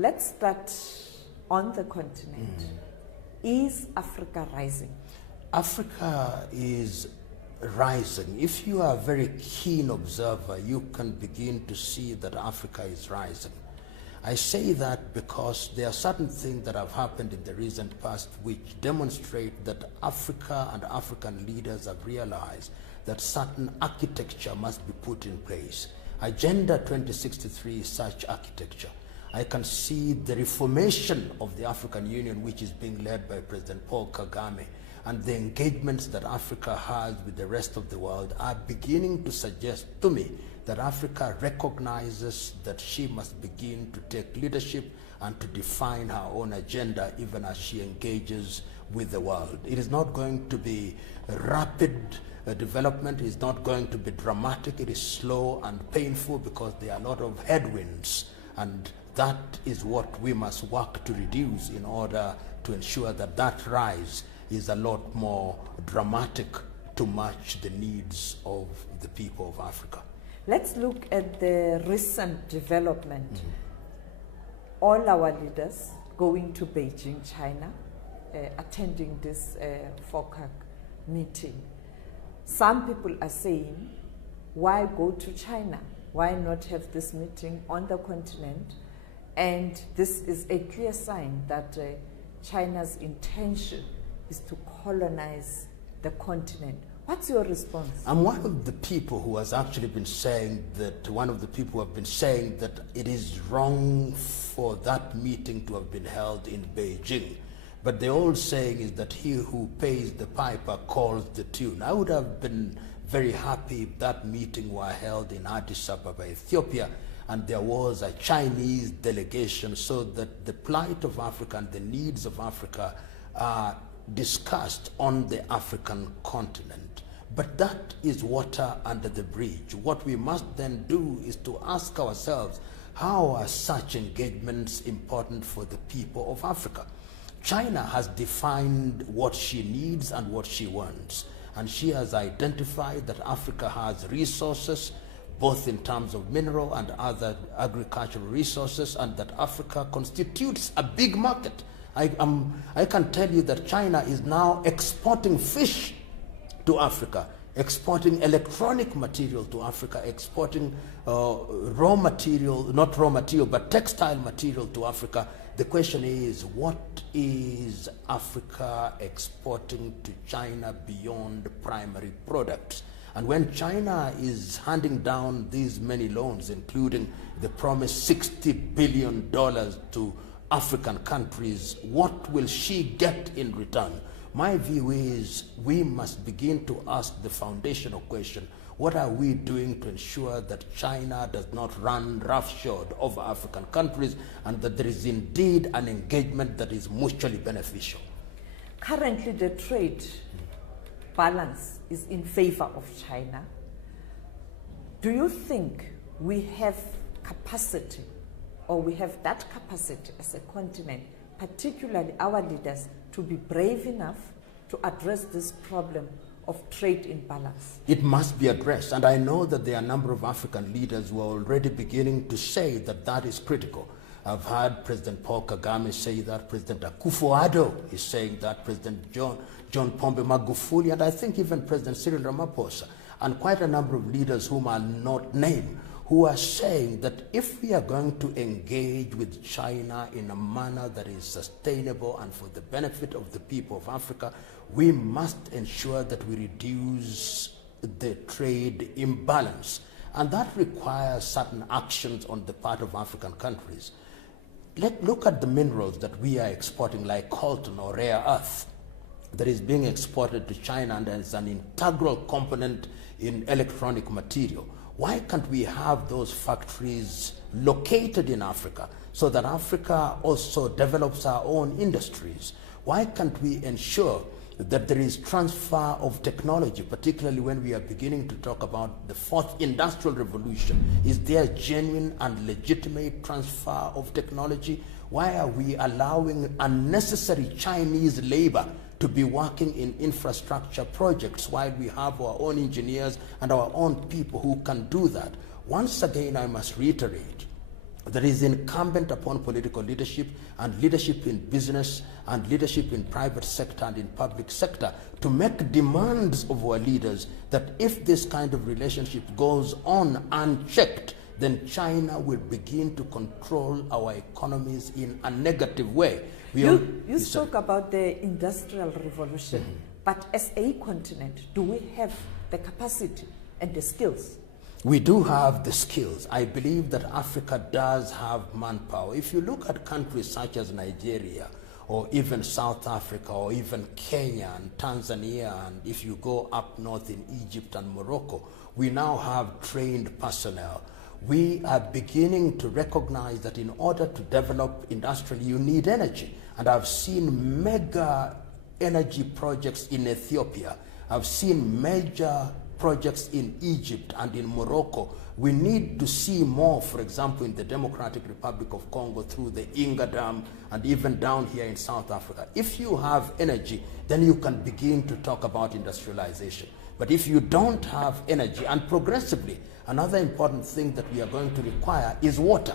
Let's start on the continent. Is Africa rising? Africa is rising. If you are a very keen observer, you can begin to see that Africa is rising. I say that because there are certain things that have happened in the recent past which demonstrate that Africa and African leaders have realized that certain architecture must be put in place. Agenda 2063 is such architecture. I can see the reformation of the African Union, which is being led by President Paul Kagame, and the engagements that Africa has with the rest of the world are beginning to suggest to me that Africa recognizes that she must begin to take leadership and to define her own agenda even as she engages with the world. It is not going to be rapid development, it is not going to be dramatic, it is slow and painful because there are a lot of headwinds, and that is what we must work to reduce in order to ensure that that rise is a lot more dramatic to match the needs of the people of Africa. Let's look at the recent development. All our leaders going to Beijing, China, attending this FOCAC meeting. Some people are saying, why go to China? Why not have this meeting on the continent? And this is a clear sign that China's intention is to colonize the continent. What's your response? I'm one of the people who has actually been saying that, it is wrong for that meeting to have been held in Beijing. But the old saying is that he who pays the piper calls the tune. I would have been very happy if that meeting were held in Addis Ababa, Ethiopia, and there was a Chinese delegation so that the plight of Africa and the needs of Africa are discussed on the African continent. But that is water under the bridge. What we must then do is to ask ourselves, how are such engagements important for the people of Africa? China has defined what she needs and what she wants, and she has identified that Africa has resources, both in terms of mineral and other agricultural resources, and that Africa constitutes a big market. I can tell you that China is now exporting fish to Africa, exporting electronic material to Africa, exporting raw material, not raw material, but textile material to Africa. The question is, what is Africa exporting to China beyond primary products? And when China is handing down these many loans, including the promised $60 billion to African countries, what will she get in return? My view is we must begin to ask the foundational question, what are we doing to ensure that China does not run roughshod over African countries and that there is indeed an engagement that is mutually beneficial? Currently, the trade balance is in favor of China. Do you think we have capacity, or we have that capacity as a continent, particularly our leaders, to be brave enough to address this problem of trade imbalance? It must be addressed, and I know that there are a number of African leaders who are already beginning to say that that is critical. I've heard President Paul Kagame say that, President Akufo-Addo is saying that, President John Pombe Magufuli, and I think even President Cyril Ramaphosa, and quite a number of leaders whom I'll not name, who are saying that if we are going to engage with China in a manner that is sustainable and for the benefit of the people of Africa, we must ensure that we reduce the trade imbalance. And that requires certain actions on the part of African countries. Let's look at the minerals that we are exporting, like coltan or rare earth, that is being exported to China and is an integral component in electronic material. Why can't we have those factories located in Africa so that Africa also develops our own industries? Why can't we ensure that there is transfer of technology, particularly when we are beginning to talk about the fourth industrial revolution? Is there genuine and legitimate transfer of technology? Why are we allowing unnecessary Chinese labor to be working in infrastructure projects while we have our own engineers and our own people who can do that? Once again, I must reiterate There is incumbent upon political leadership and leadership in business and leadership in private sector and in public sector to make demands of our leaders that if this kind of relationship goes on unchecked, then China will begin to control our economies in a negative way. You spoke about the Industrial Revolution, but as a continent, do we have the capacity and the skills? We do have the skills. I believe that Africa does have manpower. If you look at countries such as Nigeria, or even South Africa, or even Kenya and Tanzania, and if you go up north in Egypt and Morocco, we now have trained personnel. We are beginning to recognize that in order to develop industrially, you need energy. And I've seen mega energy projects in Ethiopia. I've seen major projects in Egypt and in Morocco. We need to see more, for example, in the Democratic Republic of Congo through the Inga Dam and even down here in South Africa. If you have energy, then you can begin to talk about industrialization. But if you don't have energy, and progressively, another important thing that we are going to require is water.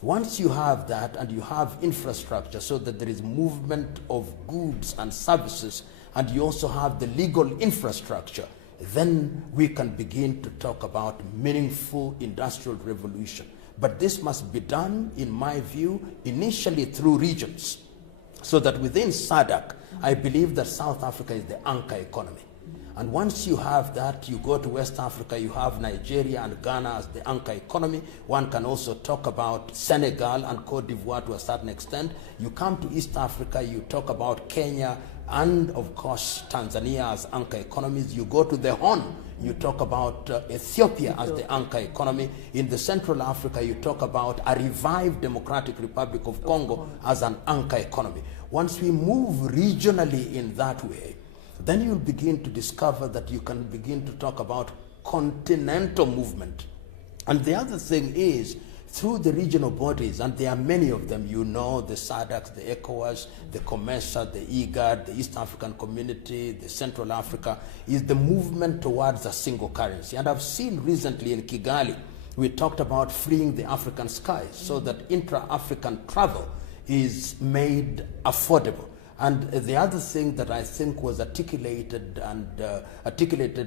Once you have that and you have infrastructure so that there is movement of goods and services, and you also have the legal infrastructure, then we can begin to talk about meaningful industrial revolution. But this must be done, in my view, initially through regions, so that within SADC, I believe that South Africa is the anchor economy. And once you have that, you go to West Africa, you have Nigeria and Ghana as the anchor economy. One can also talk about Senegal and Cote d'Ivoire to a certain extent. You come to East Africa, you talk about Kenya and, of course, Tanzania as anchor economies. You go to the Horn, you talk about Ethiopia as the anchor economy. In the Central Africa, you talk about a revived Democratic Republic of Congo as an anchor economy. Once we move regionally in that way, then you'll begin to discover that you can begin to talk about continental movement. And the other thing is, through the regional bodies, and there are many of them, you know, the SADC, the ECOWAS, the COMESA, the IGAD, the East African Community, the Central Africa, is the movement towards a single currency. And I've seen recently in Kigali, we talked about freeing the African skies so that intra-African travel is made affordable. And the other thing that I think was articulated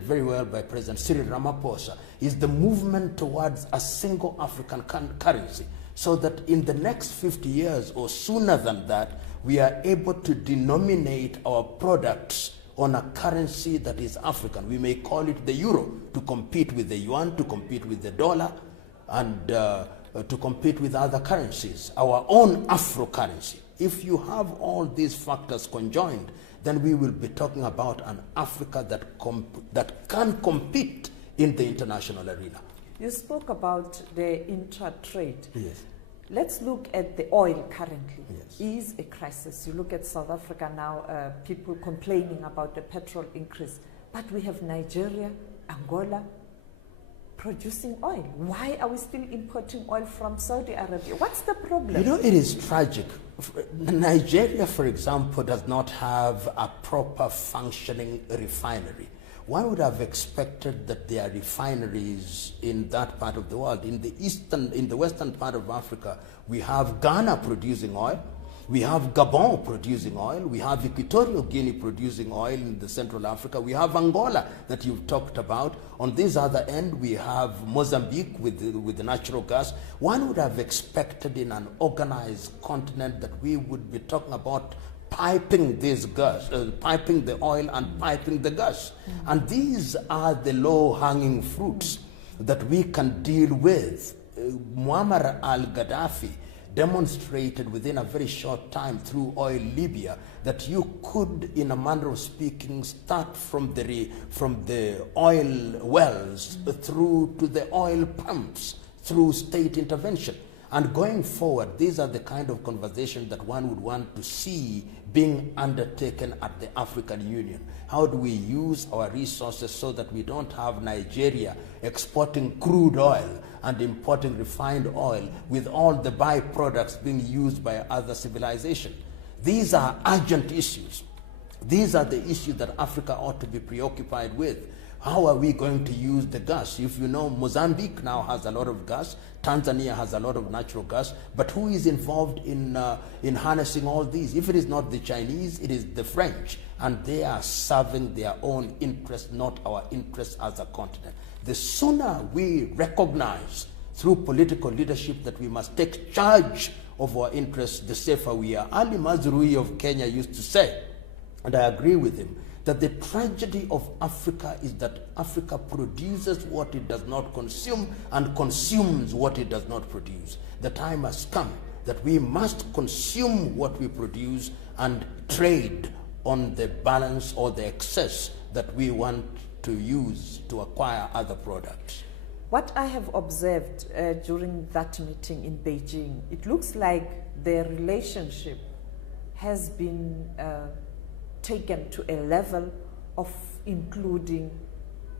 very well by President Cyril Ramaphosa is the movement towards a single African currency, so that in the next 50 years or sooner than that, we are able to denominate our products on a currency that is African. We may call it the euro to compete with the yuan, to compete with the dollar, and to compete with other currencies, our own Afro currency. If you have all these factors conjoined, then we will be talking about an Africa that can compete in the international arena. You spoke about the intra-trade. Yes. Let's look at the oil currently. Yes. It is a crisis. You look at South Africa now, people complaining about the petrol increase. But we have Nigeria, Angola, producing oil. Why are we still importing oil from Saudi Arabia? What's the problem? You know, it is tragic. Nigeria, for example, does not have a proper functioning refinery. One would have expected that there are refineries in that part of the world. In the western part of Africa, we have Ghana producing oil. We have Gabon producing oil. We have Equatorial Guinea producing oil in the Central Africa. We have Angola that you've talked about. On this other end, we have Mozambique with the natural gas. One would have expected in an organized continent that we would be talking about piping this gas, piping the oil and piping the gas. Mm-hmm. And these are the low-hanging fruits that we can deal with. Muammar al-Gaddafi demonstrated within a very short time through Oil Libya that you could, in a manner of speaking, start from the oil wells through to the oil pumps through state intervention. And going forward, these are the kind of conversations that one would want to see being undertaken at the African Union. How do we use our resources so that we don't have Nigeria exporting crude oil and importing refined oil with all the byproducts being used by other civilizations? These are urgent issues. These are the issues that Africa ought to be preoccupied with. how are we going to use the gas? If you know, Mozambique now has a lot of gas, Tanzania has a lot of natural gas, but who is involved in harnessing all these? If it is not the Chinese, it is the French, and they are serving their own interests, not our interests as a continent. The sooner we recognize through political leadership that we must take charge of our interests, the safer we are. Ali Mazrui of Kenya used to say, and I agree with him, that the tragedy of Africa is that Africa produces what it does not consume and consumes what it does not produce. The time has come that we must consume what we produce and trade on the balance or the excess that we want to use to acquire other products. What I have observed during that meeting in Beijing, it looks like their relationship has been taken to a level of including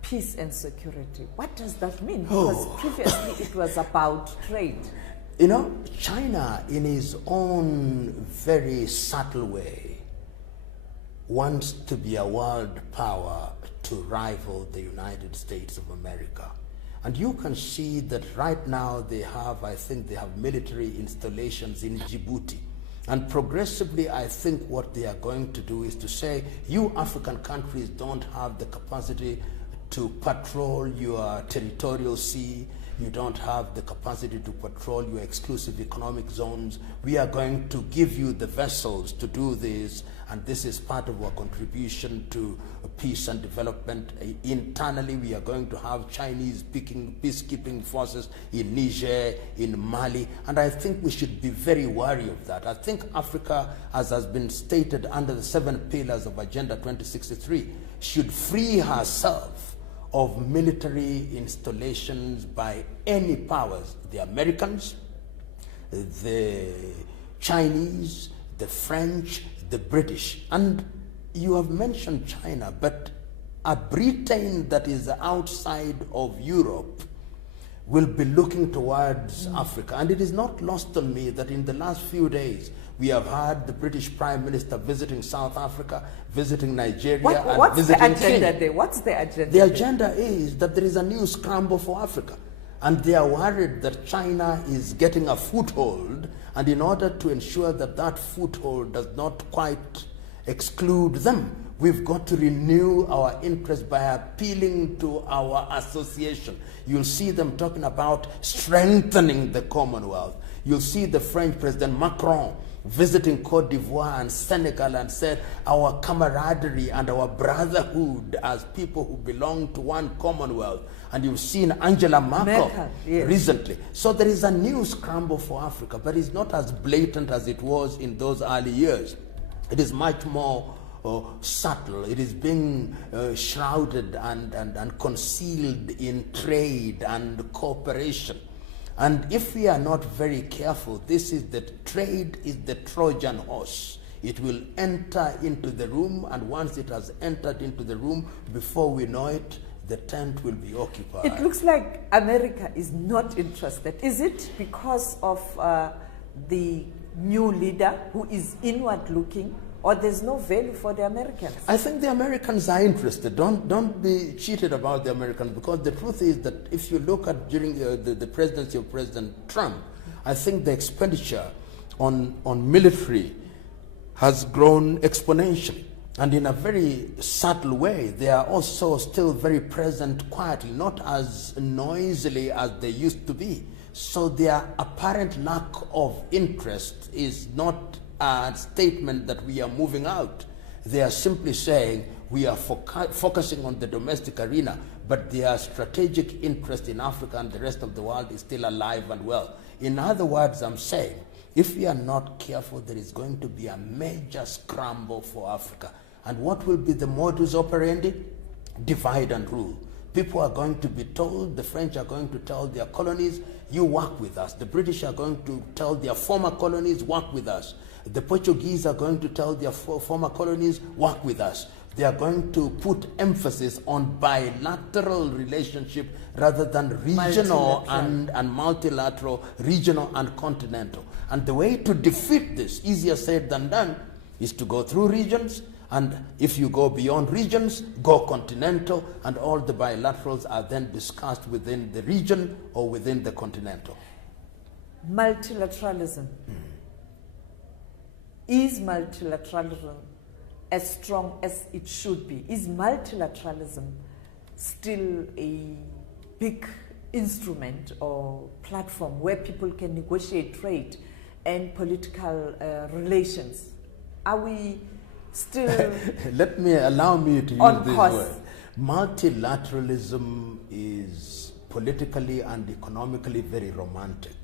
peace and security. What does that mean? Because previously it was about trade. You know, China, in its own very subtle way, wants to be a world power to rival the United States of America. And you can see that right now they have, I think they have military installations in Djibouti. And progressively, I think what they are going to do is to say, you African countries don't have the capacity to patrol your territorial sea. You don't have the capacity to patrol your exclusive economic zones. We are going to give you the vessels to do this, and this is part of our contribution to peace and development. Internally, we are going to have Chinese peacekeeping forces in Niger, in Mali, and I think we should be very wary of that. I think Africa, as has been stated under the 7 pillars of Agenda 2063, should free herself of military installations by any powers, the Americans, the Chinese, the French, the British. And you have mentioned China, but a Britain that is outside of Europe will be looking towards Africa. And it is not lost on me that in the last few days, we have had the British Prime Minister visiting South Africa, visiting Nigeria, what's visiting the agenda Kenya. there? What's the agenda? The agenda is that there is a new scramble for Africa. And they are worried that China is getting a foothold, and in order to ensure that that foothold does not quite exclude them, we've got to renew our interest by appealing to our association. You'll see them talking about strengthening the Commonwealth. You'll see the French President Macron visiting Cote d'Ivoire and Senegal and said our camaraderie and our brotherhood as people who belong to one Commonwealth. And you've seen Angela Merkel yes, recently. So there is a new scramble for Africa, but it's not as blatant as it was in those early years. It is much more subtle. It is being shrouded and concealed in trade and cooperation. And if we are not very careful, trade is the Trojan horse. It will enter into the room, and once it has entered into the room, before we know it, the tent will be occupied. It looks like America is not interested. Is it because of the new leader who is inward looking, or there's no value for the Americans? I think the Americans are interested. Don't be cheated about the Americans, because the truth is that if you look at during the presidency of President Trump, I think the expenditure on military has grown exponentially. And in a very subtle way, they are also still very present quietly, not as noisily as they used to be. So their apparent lack of interest is not a statement that we are moving out. They are simply saying we are focusing on the domestic arena, but their strategic interest in Africa and the rest of the world is still alive and well. In other words, I'm saying, if we are not careful, there is going to be a major scramble for Africa. And what will be the modus operandi? Divide and rule. People are going to be told, the French are going to tell their colonies, you work with us. The British are going to tell their former colonies, work with us. The Portuguese are going to tell their former colonies, work with us. They are going to put emphasis on bilateral relationship rather than regional and multilateral, regional and continental. And the way to defeat this, easier said than done, is to go through regions And if you go beyond regions, go continental, and all the bilaterals are then discussed within the region or within the continental. Multilateralism. Is multilateralism as strong as it should be? Is multilateralism still a big instrument or platform where people can negotiate trade and political relations? Are we still allow me to use this course? word. Multilateralism is politically and economically very romantic.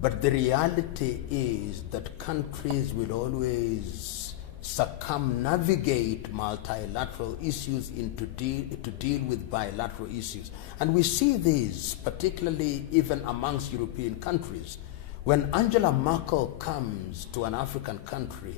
But the reality is that countries will always circumnavigate multilateral issues to deal with bilateral issues. And we see this particularly even amongst European countries. When Angela Merkel comes to an African country,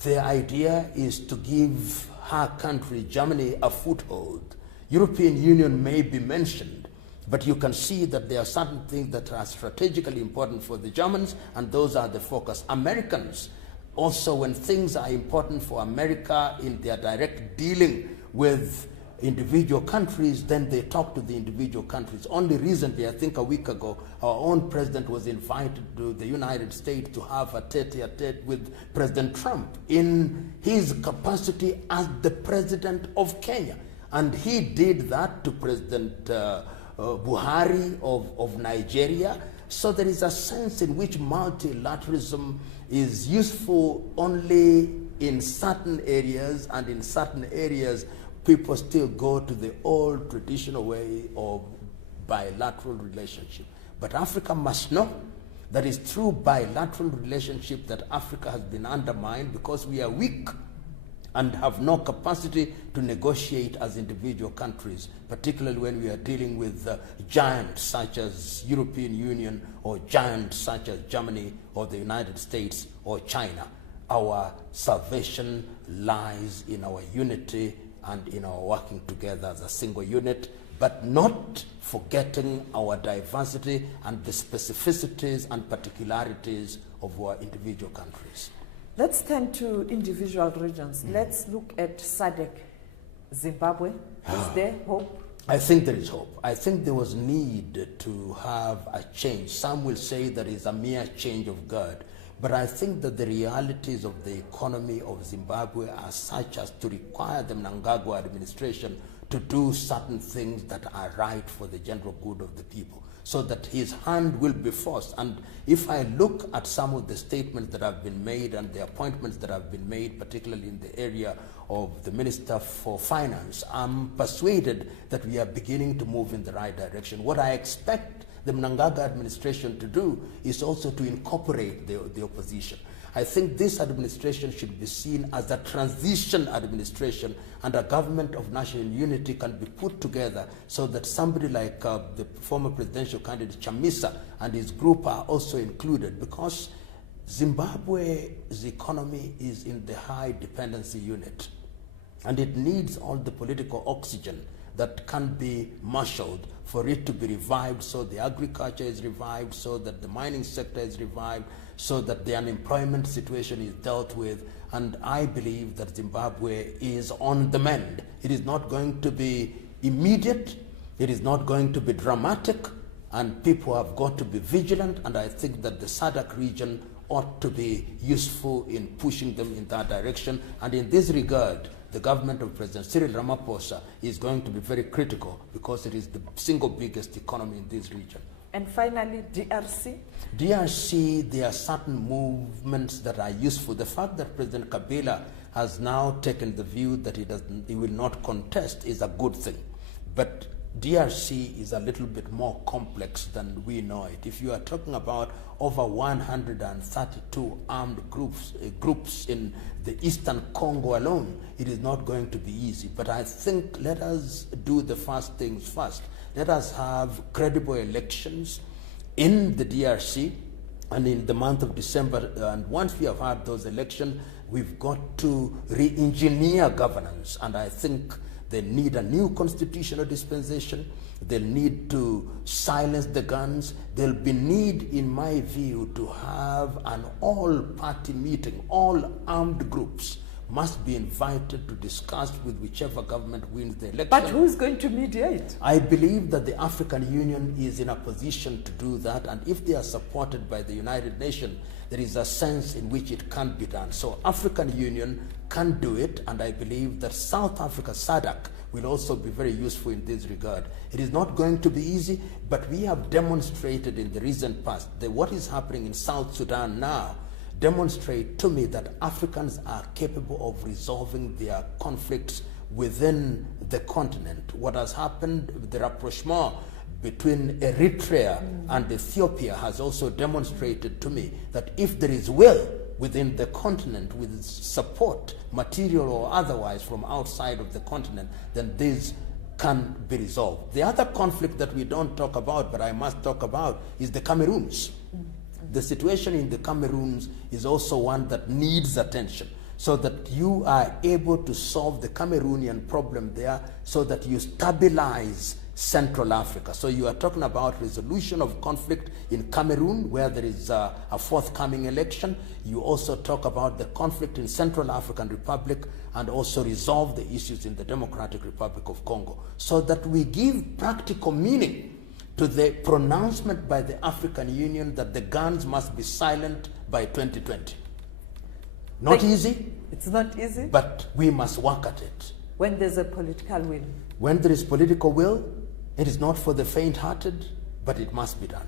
the idea is to give her country, Germany, a foothold. European Union may be mentioned, but you can see that there are certain things that are strategically important for the Germans, and those are the focus. Americans, also when things are important for America in their direct dealing with individual countries, then they talk to the individual countries. Only recently, I think a week ago, our own president was invited to the United States to have a tete-a-tete with President Trump in his capacity as the president of Kenya. And he did that to President Buhari of Nigeria. So there is a sense in which multilateralism is useful only in certain areas, and in certain areas people still go to the old traditional way of bilateral relationship. But Africa must know that it's through bilateral relationship that Africa has been undermined, because we are weak and have no capacity to negotiate as individual countries, particularly when we are dealing with giants such as European Union, or giants such as Germany or the United States or China. Our salvation lies in our unity and in our working together as a single unit, but not forgetting our diversity and the specificities and particularities of our individual countries. Let's turn to individual regions. Let's look at SADC, Zimbabwe. Is there hope? I think there is hope. I think there was need to have a change. Some will say that it's a mere change of guard. But I think that the realities of the economy of Zimbabwe are such as to require the Mnangagwa administration to do certain things that are right for the general good of the people, so that his hand will be forced. And if I look at some of the statements that have been made and the appointments that have been made, particularly in the area of the Minister for Finance, I'm persuaded that we are beginning to move in the right direction. What I expect the Mnangagwa administration to do is also to incorporate the opposition. I think this administration should be seen as a transition administration, and a government of national unity can be put together so that somebody like the former presidential candidate Chamisa and his group are also included, because Zimbabwe's economy is in the high dependency unit, and it needs all the political oxygen that can be marshaled for it to be revived, so the agriculture is revived, so that the mining sector is revived, so that the unemployment situation is dealt with. And I believe that Zimbabwe is on the mend. It is not going to be immediate, it is not going to be dramatic, and people have got to be vigilant, and I think that the SADC region ought to be useful in pushing them in that direction. And in this regard, the government of President Cyril Ramaphosa is going to be very critical, because it is the single biggest economy in this region. And finally, DRC? DRC, there are certain movements that are useful. The fact that President Kabila has now taken the view that he will not contest is a good thing. But DRC is a little bit more complex than we know it. If you are talking about over 132 armed groups in the eastern Congo alone, it is not going to be easy. But I think let us do the first things first. Let us have credible elections in the DRC and in the month of December. And once we have had those elections, we've got to re-engineer governance. And I think they need a new constitutional dispensation. They'll need to silence the guns. There'll be need, in my view, to have an all-party meeting, all armed groups, must be invited to discuss with whichever government wins the election. But who's going to mediate? I believe that the African Union is in a position to do that, and if they are supported by the United Nations, there is a sense in which it can be done. So African Union can do it, and I believe that South Africa, SADC, will also be very useful in this regard. It is not going to be easy, but we have demonstrated in the recent past that what is happening in South Sudan now demonstrate to me that Africans are capable of resolving their conflicts within the continent. What has happened, the rapprochement between Eritrea and Ethiopia has also demonstrated to me that if there is will within the continent with support, material or otherwise, from outside of the continent, then this can be resolved. The other conflict that we don't talk about, but I must talk about, is the Cameroons. The situation in the Cameroons is also one that needs attention, so that you are able to solve the Cameroonian problem there, so that you stabilize Central Africa. So you are talking about resolution of conflict in Cameroon, where there is a forthcoming election. You also talk about the conflict in Central African Republic, and also resolve the issues in the Democratic Republic of Congo, so that we give practical meaning to the pronouncement by the African Union that the guns must be silent by 2020. Not easy. It's not easy. But we must work at it. When there's a political will. When there is political will, it is not for the faint-hearted, but it must be done.